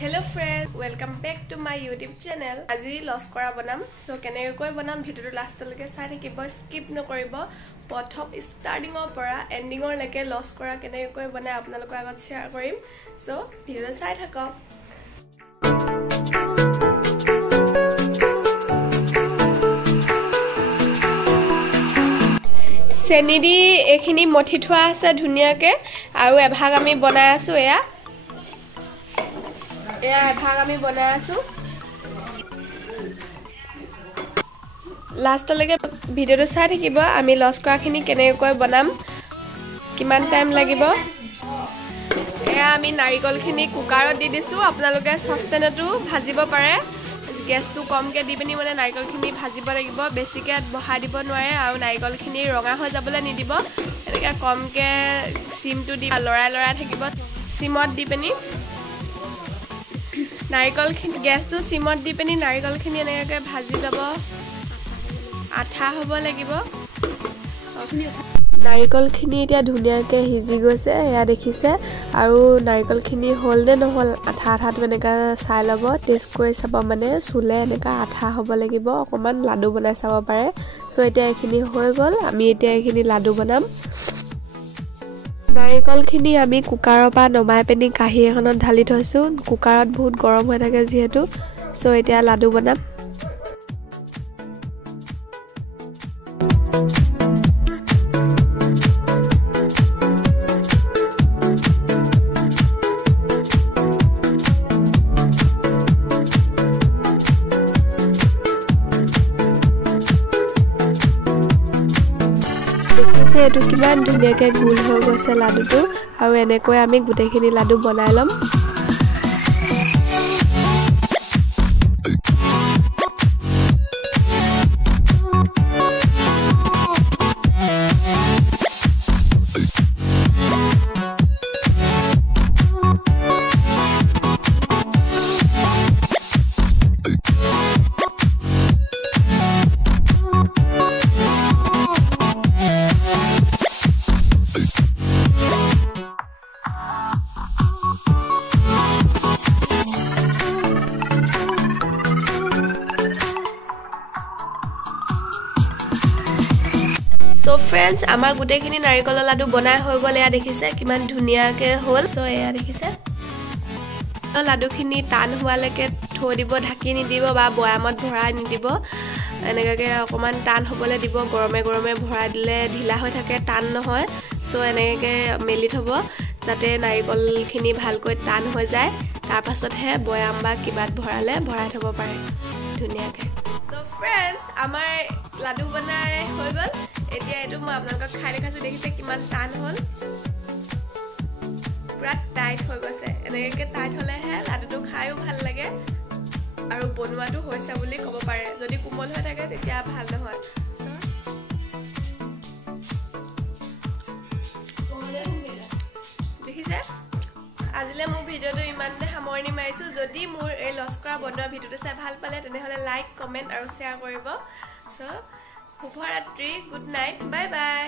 Hello friends, welcome back to my YouTube channel. আজি loss কৰা বনাম সো কেনেকৈ কৈ বনাম ভিডিওটো লাষ্টলৈকে চাই থাকিব স্কিপ নকৰিব প্ৰথম ষ্টাৰ্টিংৰ পৰা এন্ডিংৰ লৈকে লস কৰা কেনেকৈ কৈ বনাই আপোনালোকৰ আগত শেয়াৰ কৰিম সো ভিডিওটো চাই থাকক চেনি দি এখিনি মঠি থোৱা আছে ধুনিয়াকে আৰু এভাগ আমি বনাই আছো এয়া ভাগ আমি বনাই আছো লাষ্টলৈকে ভিডিওটো চাই থাকিব আমি লস কৰাখিনি কেনেকৈ বনাম কিমান টাইম লাগিব এয়া আমি নাৰিকলখিনি কুকাৰত দি দিছো আপোনালোকে সসপেনটো ভাজিব পাৰে গেছটো কমকে দি পিনি মানে নাৰিকলখিনি ভাজিব লাগিব বেছিকে বহা দিব নোৱাৰে আৰু নাৰিকলখিনি ৰঙা হৈ যাবলৈ নিদিব এনেকা কমকে সিমটো দি লৰাই থাকিব সিমত দি পিনি নাৰিকলখিনি গেছটো সিমত দি পিনি নাৰিকলখিনি এনেকৈ ভাজি ল'ব আঠা হ'ব লাগিব নাৰিকলখিনি এতিয়া ধুনিয়াকে হিজি গৈছে এয়া দেখিছে আৰু নাৰিকলখিনি হল নে নহল আঠা আঠাটো এনেকা চাই ল'ব টেষ্ট কৰি চাব মানে চুলে এনেকা আঠা হ'ব লাগিব অকমান লাডু বনাই চাব পাৰে সো এতিয়া এখিনি হৈ গল আমি এতিয়া এখিনি লাডু বনাম নাৰিকলখিনি আমি কুকাৰৰ পৰা নমাই পিনি কাহি এখনত ঢালি থৈছো কুকাৰত বহুত গৰম হৈ থাকে যেহেতু সো এতিয়া লাডু বনাম এটো কিমান ধুনিয়াকে গোল হৈ গৈছে লাডুটো আৰু এনেকৈ আমি গুটেখিনি লাডু বনাই লম So friends, আমাৰ গুটেখিনি নাৰিকলৰ লাডু বনাই হৈ গল এয়া দেখিছে কিমান ধুনিয়াকে হল সো এয়া দেখিছে লাডুখিনি টান হোৱালৈকে থৈ দিব ঢাকি নিদিব বা বয়ামত ভৰাই নিদিব এনেকৈ অকমান টান হ'বলৈ দিব গৰমে গৰমে ভৰাই দিলে ঢিলা হৈ থাকে টান নহয় সো এনেকৈ মেলি থব যাতে নাৰিকলখিনি ভালকৈ টান হৈ যায় তাৰ পাছতহে বয়াম বা কিবাত ভৰাই থব পাৰে ধুনিয়াকে সো ফ্ৰেণ্ডছ আমাৰ লাডু বনাই হৈ গল এতিয়া এটো মই আপোনালোকক খাই দেখাছো দেখিছে কিমান টান হল পুৰা টাইট হৈ গৈছে এনেকৈ টাইট হলেহে লাডুটো খাইও ভাল লাগে আৰু বনোৱাটো হৈছে বুলি ক'ব পাৰে যদি কোমল হৈ থাকে তেতিয়া ভাল নহয় দেখিছে আজিলে মোৰ ভিডিওটো ইমানতে সামৰণি মাৰিছো যদি মোৰ এই লস কৰা বনোৱা ভিডিওটো চাই ভাল পালে তেনেহলে লাইক কমেন্ট আৰু শেয়াৰ কৰিব সো শুভৰাত্ৰি গুড নাইট বাই বাই